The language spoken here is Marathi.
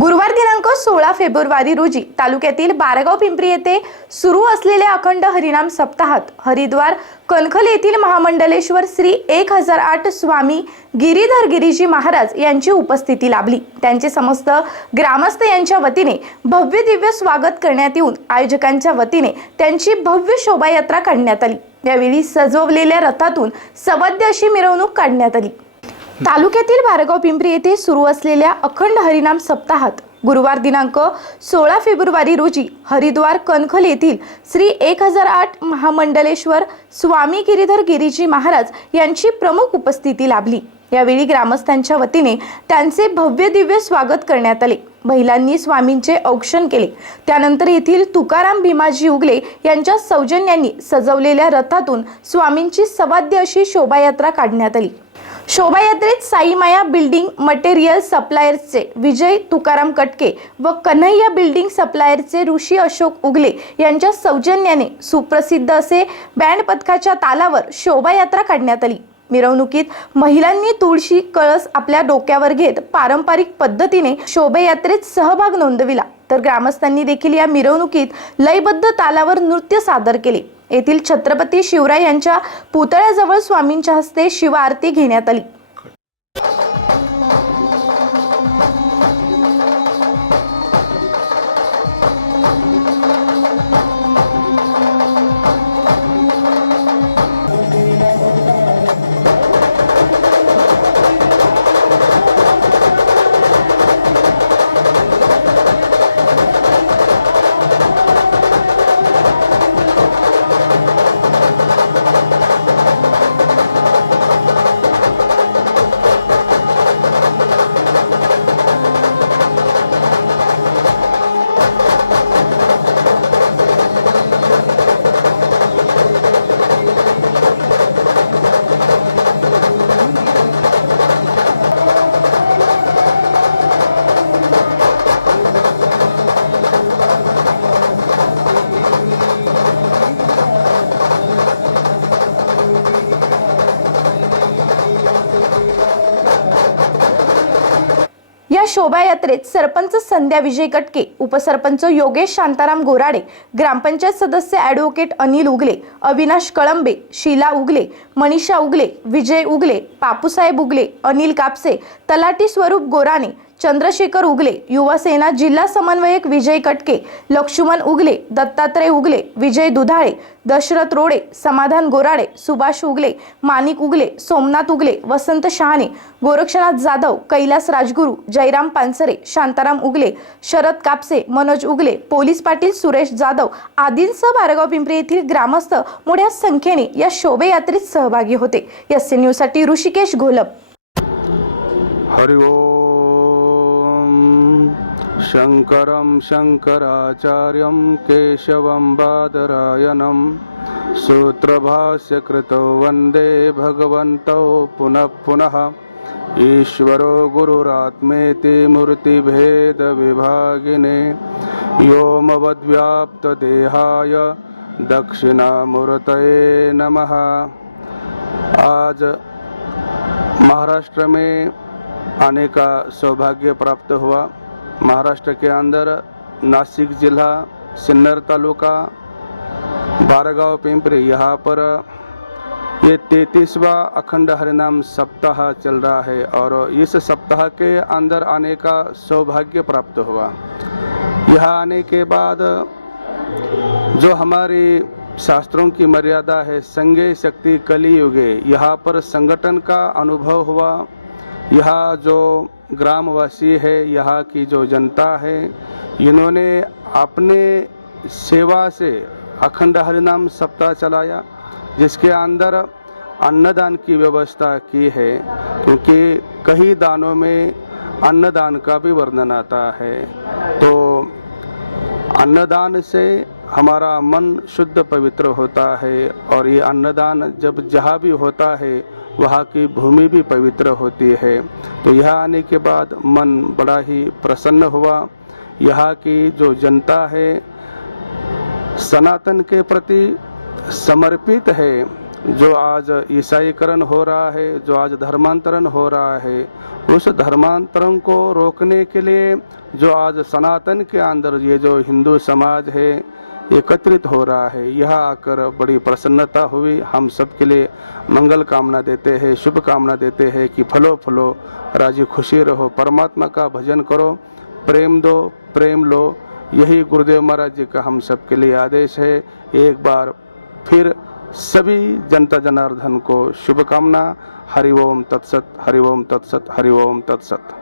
गुरुवार दिनांक सोळा फेब्रुवारी रोजी तालुक्यातील बारगाव पिंपरी येथे सुरू असलेल्या अखंड हरिनाम सप्ताहात हरिद्वार कणखल येथील महामंडलेश्वर श्री एक हजार आठ स्वामी गिरीधर गिरीजी महाराज यांची उपस्थिती लाभली. त्यांचे समस्त ग्रामस्थ यांच्या वतीने भव्य दिव्य स्वागत करण्यात येऊन आयोजकांच्या वतीने त्यांची भव्य शोभायात्रा काढण्यात आली. यावेळी सजवलेल्या रथातून सवाद्य अशी मिरवणूक काढण्यात आली. तालुक्यातील भारगाव पिंपरी येथे सुरू असलेल्या अखंड हरिनाम सप्ताहात गुरुवार दिनांक सोळा फेब्रुवारी रोजी हरिद्वार कणखल येथील श्री एक हजार आठ महामंडलेश्वर स्वामी गिरीधर गिरीजी महाराज यांची प्रमुख उपस्थिती लाभली. यावेळी ग्रामस्थांच्या वतीने त्यांचे भव्य दिव्य स्वागत करण्यात आले. महिलांनी स्वामींचे औक्षण केले. त्यानंतर येथील तुकाराम भीमाजी उगले यांच्या सौजन्यांनी सजवलेल्या रथातून स्वामींची सवाद्य अशी शोभायात्रा काढण्यात आली. शोभायात्रेत साईमाया बिल्डिंग मटेरियल सप्लायर्सचे विजय तुकाराम कटके व कन्हैया बिल्डिंग सप्लायरचे ऋषी अशोक उगले यांच्या सौजन्याने सुप्रसिद्ध असे बँड पथकाच्या तालावर शोभायात्रा काढण्यात आली. मिरवणुकीत महिलांनी तुळशी कळस आपल्या डोक्यावर घेत पारंपरिक पद्धतीने शोभायात्रेत सहभाग नोंदविला. तर ग्रामस्थांनी देखील या मिरवणुकीत लयबद्ध तालावर नृत्य सादर केले. येथील छत्रपती शिवराय यांच्या पुतळ्याजवळ स्वामींच्या हस्ते शिवआरती घेण्यात आली. शोभायात्रेत सरपंच संध्या विजय कटके उपसरपंच योगेश शांताराम गोराडे ग्रामपंचायत सदस्य ॲडव्होकेट अनिल उगले अविनाश कळंबे शीला उगले मनीषा उगले विजय उगले पापूसाहेब उगले अनिल कापसे तलाटी स्वरूप गोराणे चंद्रशेखर उगले युवासेना जिल्हा समन्वयक विजय कटके लक्ष्मण उगले दत्तात्रय उगले विजय दुधाळे दशरथ रोडे समाधान गोराडे सुभाष उगले माणिक उगले सोमनाथ उगले वसंत शहाणे गोरक्षनाथ जाधव कैलास राजगुरू जयराम पानसरे शांताराम उगले शरद कापसे मनोज उगले पोलीस पाटील सुरेश जाधव आदींसह बारगाव पिंपरी येथील ग्रामस्थ मोठ्या संख्येने या शोभायात्रेत सहभागी होते. एस न्यूजसाठी ऋषिकेश घोलप. हरि शङ्करं शङ्कराचार्यं केशवं बादरायणं सूत्रभाष्यकृतौ वन्दे भगवन्तौ पुनः पुनः। ईश्वरो गुरुरात्मेति मूर्तिभेदविभागिने व्योमवद्व्याप्तदेहाय दक्षिणामूर्तये नमः। आज महाराष्ट्र में आने का सौभाग्य प्राप्त हुआ। महाराष्ट्र के अंदर नासिक जिला, सिन्नर तालुका, बारगांव पिंपरी। यहाँ पर ये तैतीसवा अखंड हरिनाम सप्ताह चल रहा है और इस सप्ताह के अंदर आने का सौभाग्य प्राप्त हुआ। यहाँ आने के बाद जो हमारे शास्त्रों की मर्यादा है संगे शक्ति कली युगे यहाँ पर संगठन का अनुभव हुआ। यहाँ जो ग्रामवासी है, यहाँ की जो जनता है, इन्होंने अपने सेवा से अखंड हरिनाम सप्ताह चलाया, जिसके अंदर अन्नदान की व्यवस्था की है, क्योंकि कई दानों में अन्नदान का भी वर्णन आता है। तो अन्नदान से हमारा मन शुद्ध पवित्र होता है, और ये अन्नदान जब जहाँ भी होता है वहाँ की भूमि भी पवित्र होती है। तो यहाँ आने के बाद मन बड़ा ही प्रसन्न हुआ। यहाँ की जो जनता है, सनातन के प्रति समर्पित है। जो आज ईसाईकरण हो रहा है, जो आज धर्मांतरण हो रहा है, उस धर्मांतरण को रोकने के लिए जो आज सनातन के अंदर ये जो हिंदू समाज है एकत्रित हो रहा है। यह आकर बड़ी प्रसन्नता हुई। हम सबके लिए मंगल कामना देते हैं, शुभ कामना देते हैं कि फलो फलो, राज़ी खुशी रहो। परमात्मा का भजन करो, प्रेम दो, प्रेम लो। यही गुरुदेव महाराज जी का हम सबके लिए आदेश है। एक बार फिर सभी जनता जनार्दन को शुभकामना। हरि ओम तत्सत, हरि ओम तत्सत, हरि ओम तत्सत।